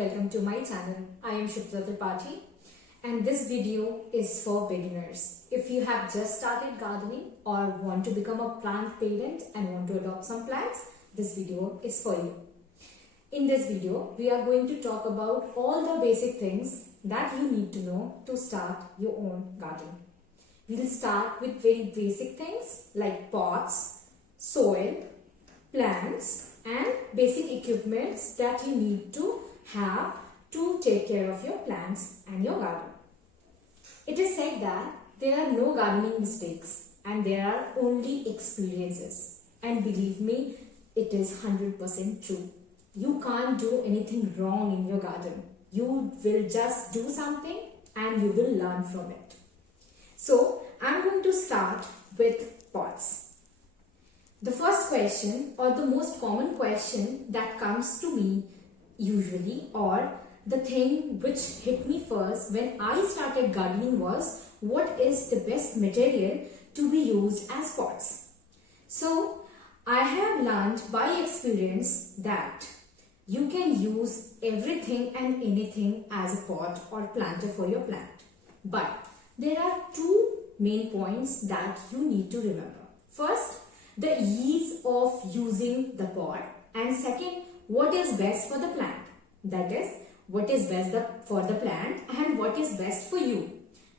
welcome to my channel. I am Shubhra Tripathi and this video is for beginners. If you have just started gardening or want to become a plant parent and want to adopt some plants, this video is for you. In this video, we are going to talk about all the basic things that you need to know to start your own garden. We will start with very basic things like pots, soil, plants and basic equipments that you need to have to take care of your plants and your garden. It is said that there are no gardening mistakes and there are only experiences. And believe me, it is 100% true. You can't do anything wrong in your garden. You will just do something and you will learn from it. So, I'm going to start with pots. The first question or the most common question that comes to me usually, or the thing which hit me first when I started gardening was, what is the best material to be used as pots? So I have learned by experience that you can use everything and anything as a pot or planter for your plant. But there are two main points that you need to remember. First, the ease of using the pot, and second, what is best for the plant. That is, what is best for the plant and what is best for you.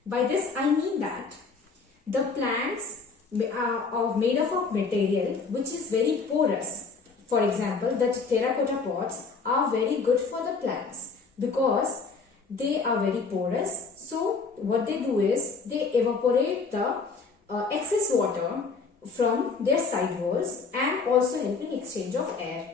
By this I mean that the plants are made up of material which is very porous. For example, the terracotta pots are very good for the plants because they are very porous. So what they do is they evaporate the excess water from their side walls and also help in exchange of air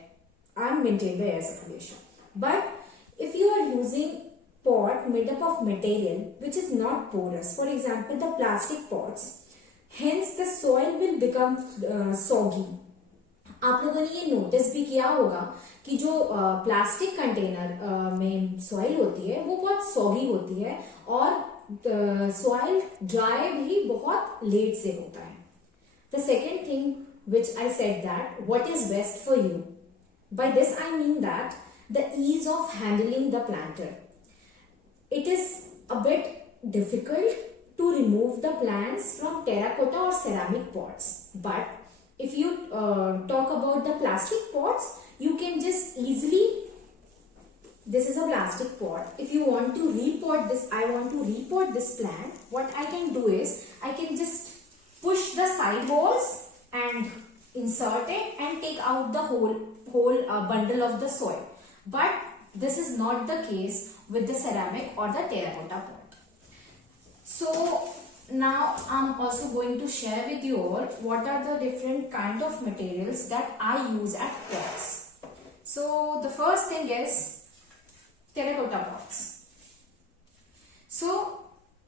and maintain the air circulation. But if you are using pot made up of material which is not porous, for example the plastic pots, hence the soil will become soggy. आप लोगों ने ये notice भी किया होगा कि जो plastic container में सॉइल होती है वो बहुत सॉगी होती है और सॉइल ड्राई भी बहुत लेट से होता है. The second thing which I said that what is best for you. By this I mean that the ease of handling the planter. It is a bit difficult to remove the plants from terracotta or ceramic pots. But if you talk about the plastic pots, you can just easily, this is a plastic pot. If you want to repot this, I want to repot this plant, what I can do is, I can just push the side walls and insert it and take out the whole bundle of the soil. But this is not the case with the ceramic or the terracotta pot. So now I'm also going to share with you all what are the different kind of materials that I use at pots. So the first thing is terracotta pots. So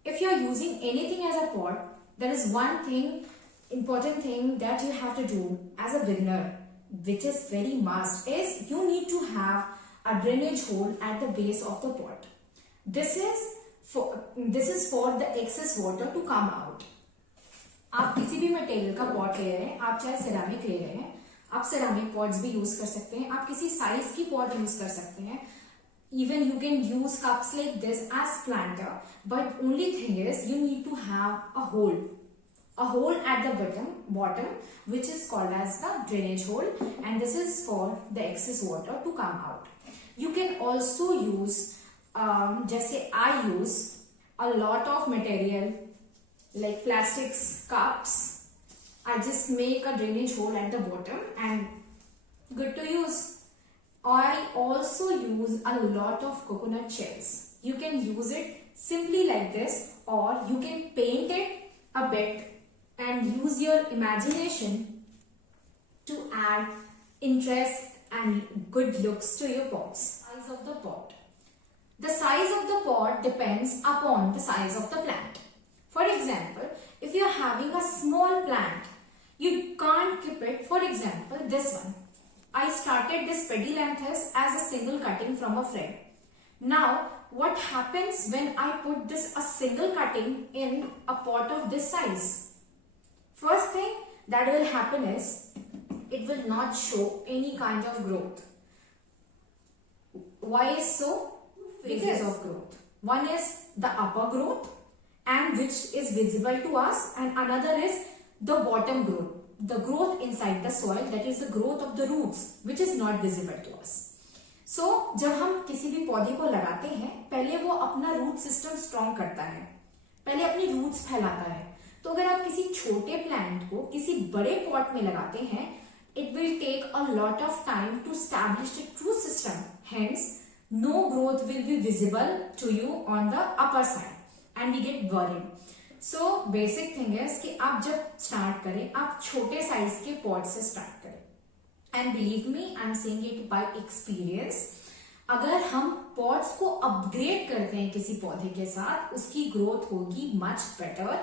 if you are using anything as a pot, there is one thing, important thing that you have to do as a beginner, which is very must, is you need to have a drainage hole at the base of the pot. This is for the excess water to come out. आप किसी भी material का pot ले रहे हैं, आप चाहे ceramic ले रहे हैं, आप सिरामिक पॉट्स भी यूज कर सकते हैं, आप किसी साइज की पॉट यूज कर सकते हैं. Even you can use cups like this as planter, but only thing is you need to have a hole at the bottom which is called as the drainage hole, and this is for the excess water to come out. You can also use, जैसे I use a lot of material like plastics, cups. I just make a drainage hole at the bottom and good to use. I also use a lot of coconut shells. You can use it simply like this, or you can paint it a bit and use your imagination to add interest and good looks to your pots. Size of the pot. The size of the pot depends upon the size of the plant. For example, if you are having a small plant, you can't keep it, for example, this one. I started this Pedilanthus as a single cutting from a friend. Now, what happens when I put this a single cutting in a pot of this size? First thing that will happen is it will not show any kind of growth. Why is so? Phases of growth. One is the upper growth, and which is visible to us, and another is the bottom growth, the growth inside the soil, that is the growth of the roots, which is not visible to us. So, जब हम किसी भी पौधे को लगाते हैं, पहले वो अपना रूट सिस्टम स्ट्रॉन्ग करता है, पहले अपनी रूट्स फैलाता है. तो अगर आप किसी छोटे प्लांट को किसी बड़े पॉट में लगाते हैं, it will take a lot of time to establish a true system. Hence, no growth will be visible to you on the upper side and we get worried. So, basic thing is कि आप जब start करें, आप छोटे size के pot से start करें. And believe me, I'm saying it by experience. अगर हम pots को upgrade करते हैं किसी पौधे के साथ, उसकी growth होगी much better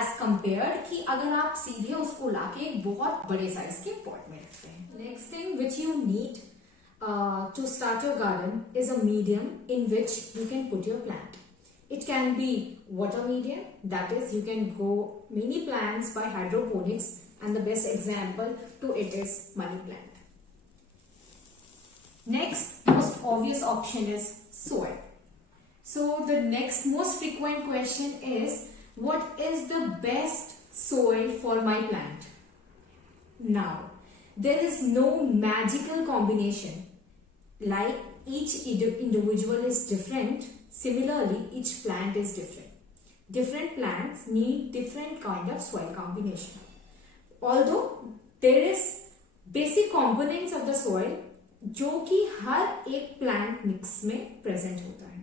as compared कि अगर आप सीधे उसको लाके एक बहुत बड़े साइज के पॉट में रखते हैं. Next thing which you need to start your garden is a medium in which you can put your plant. It can be water medium, that is you can grow many plants by hydroponics, and the best example to it is money plant. Next most obvious option is soil. So the next most frequent question is, what is the best soil for my plant? Now, there is no magical combination. Like each individual is different, similarly each plant is different. Different plants need different kind of soil combination. Although there is basic components of the soil जो कि हर एक plant mix में present होता है.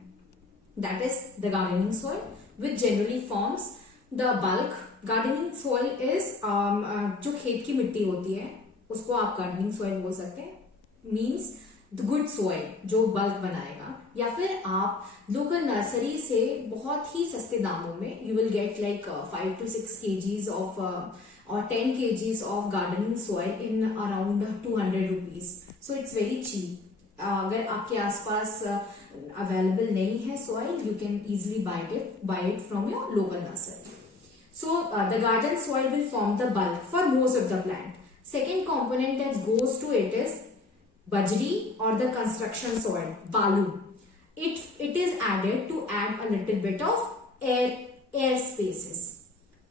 That is the gardening soil, which generally forms the bulk. Gardening soil is जो खेत की मिट्टी होती है उसको आप gardening soil बोल सकते हैं. Means the good soil जो bulk बनाएगा, या फिर आप local nursery से बहुत ही सस्ते दामों में you will get like 5 to 6 kgs of or 10 kgs of gardening soil in around 200 rupees. So it's very cheap. अगर आपके आसपास available नहीं है soil, you can easily buy it from your local nursery. So the garden soil will form the bulk for most of the plant. Second component that goes to it is bajri or the construction soil, balu. It is added to add a little bit of air spaces.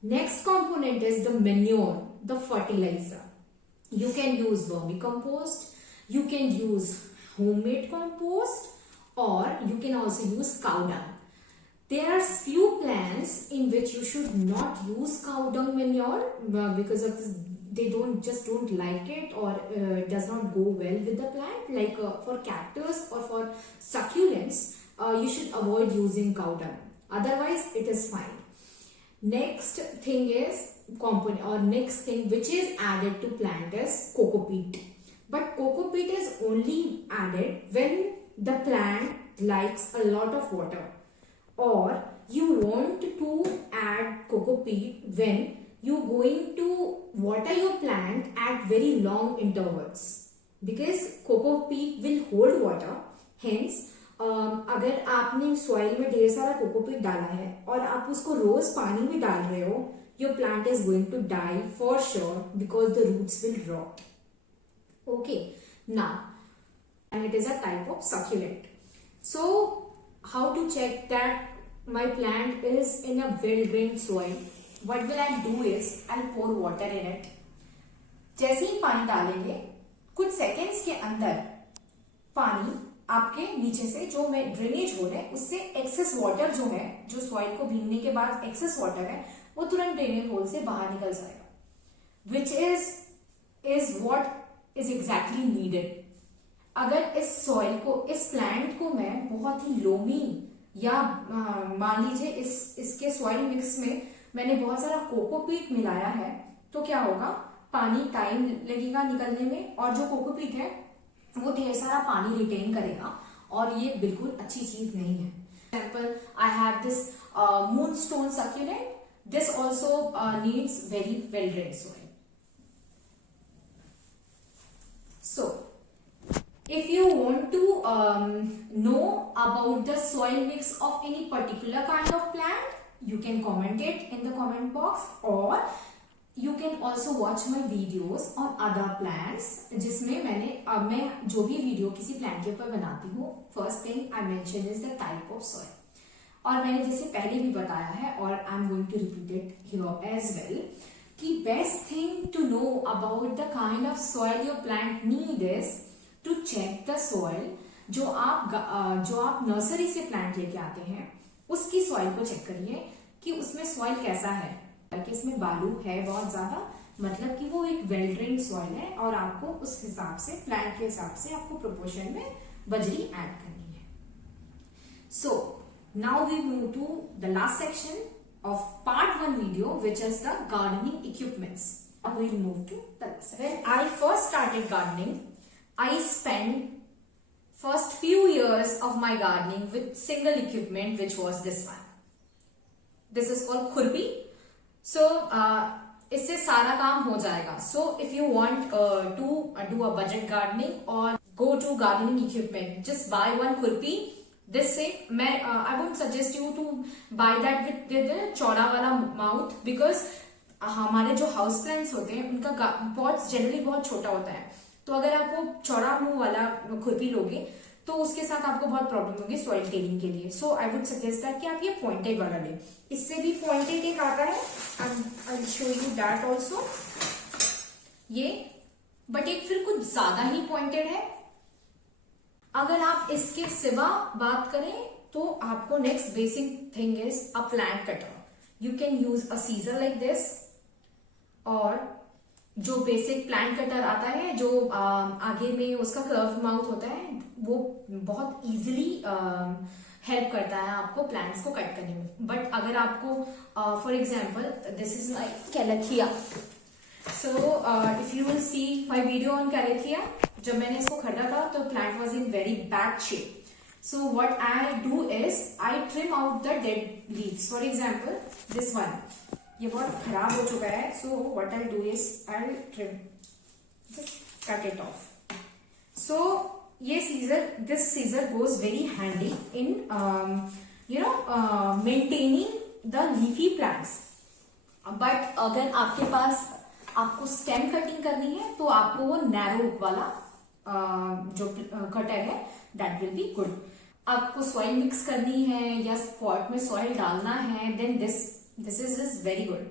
Next component is the manure, the fertilizer. You can use vermicompost, you can use homemade compost, or you can also use cow dung. There are few plants in which you should not use cow dung manure because of this, they don't like it, or does not go well with the plant. Like for cactus or for succulents, you should avoid using cow dung. Otherwise, it is fine. Next thing is next thing which is added to plant is coco peat. But coco peat is only added when the plant likes a lot of water, or you want to add coco peat when you're going to water your plant at very long intervals, because coco peat will hold water. Hence अगर आपने soil में ढेर सारा cocopeat डाला है और आप उसको रोज पानी में डाल रहे हो, your plant is going to die for sure because the roots will rot. Okay, now, and it is a type of succulent. So how to check that my plant is in a well drained soil? What will I do is I'll pour water in it. जैसे ही पानी डालेंगे, कुछ seconds के अंदर पानी आपके नीचे से जो में ड्रेनेज हो रहा है उससे एक्सेस वाटर जो है, जो सॉइल को भीगने के बाद एक्सेस वाटर है, वो तुरंत ड्रेनेज होल से बाहर निकल जाएगा, which is what is exactly needed. अगर इस सॉइल को, इस प्लांट को मैं बहुत ही लोमी या मान लीजिए इसके सॉइल मिक्स में मैंने बहुत सारा कोकोपीट मिलाया है, तो क्या होगा, पानी टाइम लगेगा निकलने में, और जो कोकोपीट है वो ढेर सारा पानी रिटेन करेगा, और ये बिल्कुल अच्छी चीज नहीं है. Example, I have this moonstone succulent. This also needs very well drained soil. So if you want to know about the soil mix of any particular kind of plant, you can comment it in the comment box, or You can also watch my videos on other plants, जिसमें मैं जो भी video किसी plant के ऊपर बनाती हूँ, first thing I mention is the type of soil. और मैंने जैसे पहले भी बताया है और I am going to repeat it here as well कि best thing to know about the kind of soil your plant need is to check the soil. जो आप नर्सरी से प्लांट लेके आते हैं उसकी सॉइल को चेक करिए कि उसमें सॉइल कैसा है. कि इसमें बालू है बहुत ज्यादा, मतलब कि वो एक वेल ड्रेन्ड सॉइल है और आपको उस हिसाब से प्लांट के हिसाब से आपको प्रोपोर्शन में बजरी ऐड करनी है. So now we move to the last section of part 1 video, which is the gardening equipments. Now we'll move to the lesson. When I first started gardening, I spent first few years of my gardening with single equipment, which was this one. This is called खुरपी. So इससे सारा काम हो जाएगा. So if you want to do a budget gardening or go to gardening equipment, just buy one खुरपी. This से मैं I would suggest you to buy that with चौड़ा वाला माउथ, because हमारे जो हाउस प्लांट्स होते हैं उनका पॉट्स जनरली बहुत छोटा होता है. तो अगर आप वो चौड़ा मुंह वाला खुरपी लोगे तो उसके साथ आपको बहुत प्रॉब्लम होगी सॉइल टेनिंग के लिए. सो आई वुड सजेस्ट दैट कि आप ये पॉइंटेड वाला लें. इससे भी पॉइंटेड एक आता है, I will show you that also. ये बट एक फिर कुछ ज्यादा ही पॉइंटेड है. अगर आप इसके सिवा बात करें तो आपको next basic thing is a plant cutter. You can use a seizure like this, और जो बेसिक प्लांट कटर आता है जो आगे में उसका कर्व माउथ होता है, वो बहुत इजीली हेल्प करता है आपको प्लांट्स को कट करने में. बट अगर आपको for example this is like calathea. So if you will see my video on calathea, जब मैंने इसको खरीदा था तो plant was in very bad shape. So what I do is I trim out the dead leaves. For example this one, ये बहुत खराब हो चुका है. So what I do is I trim, just cut it off. So ये scissor, this scissor goes very handy in maintaining the leafy plants. But अगर आपके पास आपको स्टेम कटिंग करनी है तो आपको वो नैरो हुक वाला जो कटर है दैट विल बी गुड. आपको सॉइल मिक्स करनी है या पॉट में सॉइल डालना है, then this is very good.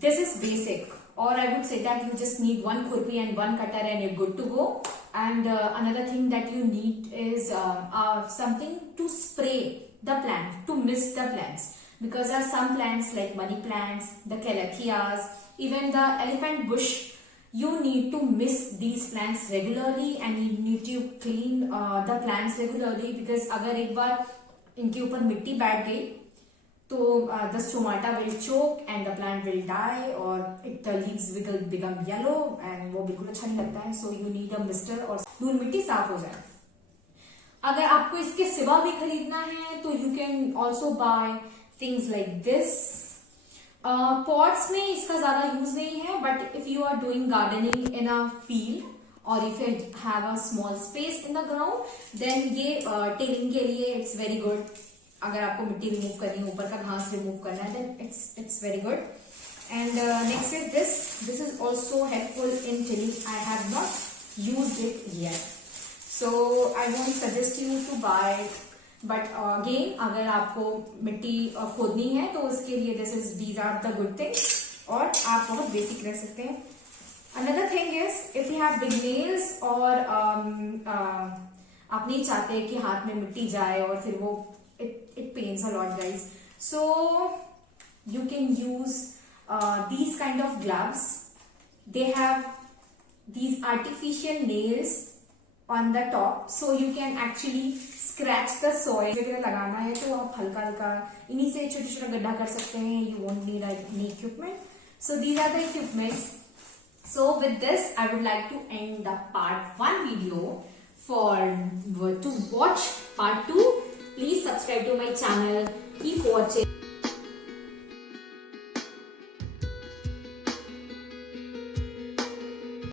This is basic, और I would say that you just need one khurpi and one cutter and you're good to go. And another thing that you need is something to spray the plant, to mist the plants, because there are some plants like money plants, the calatheas, even the elephant bush. You need to mist these plants regularly and you need to clean the plants regularly, because अगर एक बार इनके ऊपर मिट्टी बैठ गई तो the stomata will choke and the plant will die, or the leaves will become yellow and वो बिल्कुल अच्छा नहीं लगता है. So you need a mister, और धूल मिट्टी साफ हो जाए. अगर आपको इसके सिवा भी खरीदना है तो you can also buy things like this. Pots में इसका ज्यादा यूज नहीं है, but if you are doing gardening in a field और if you have a small space in the ground, then ये टेनिंग के लिए इट्स वेरी गुड. अगर आपको मिट्टी रिमूव करनी है, ऊपर का घास रिमूव करना है, then it's very good. And next is this is also helpful in tilling. I have not used it yet, so I won't suggest you to buy. But again अगर आपको मिट्टी खोदनी है तो उसके लिए these are the good things, और आप बहुत बेसिक रह सकते हैं. Another thing is if you have big nails और आप नहीं चाहते कि हाथ में मिट्टी जाए और फिर वो it pains a lot, guys. So you can use these kind of gloves. They have these artificial nails on the top, so you can actually scratch the soil. वगैरह लगाना है तो आप हल्का हल्का इन्हीं से छोटा छोटा गड्ढा कर सकते हैं. You won't need any equipment. So these are the equipments. So with this, I would like to end the part 1 video. To watch part 2, please subscribe to my channel. Keep watching.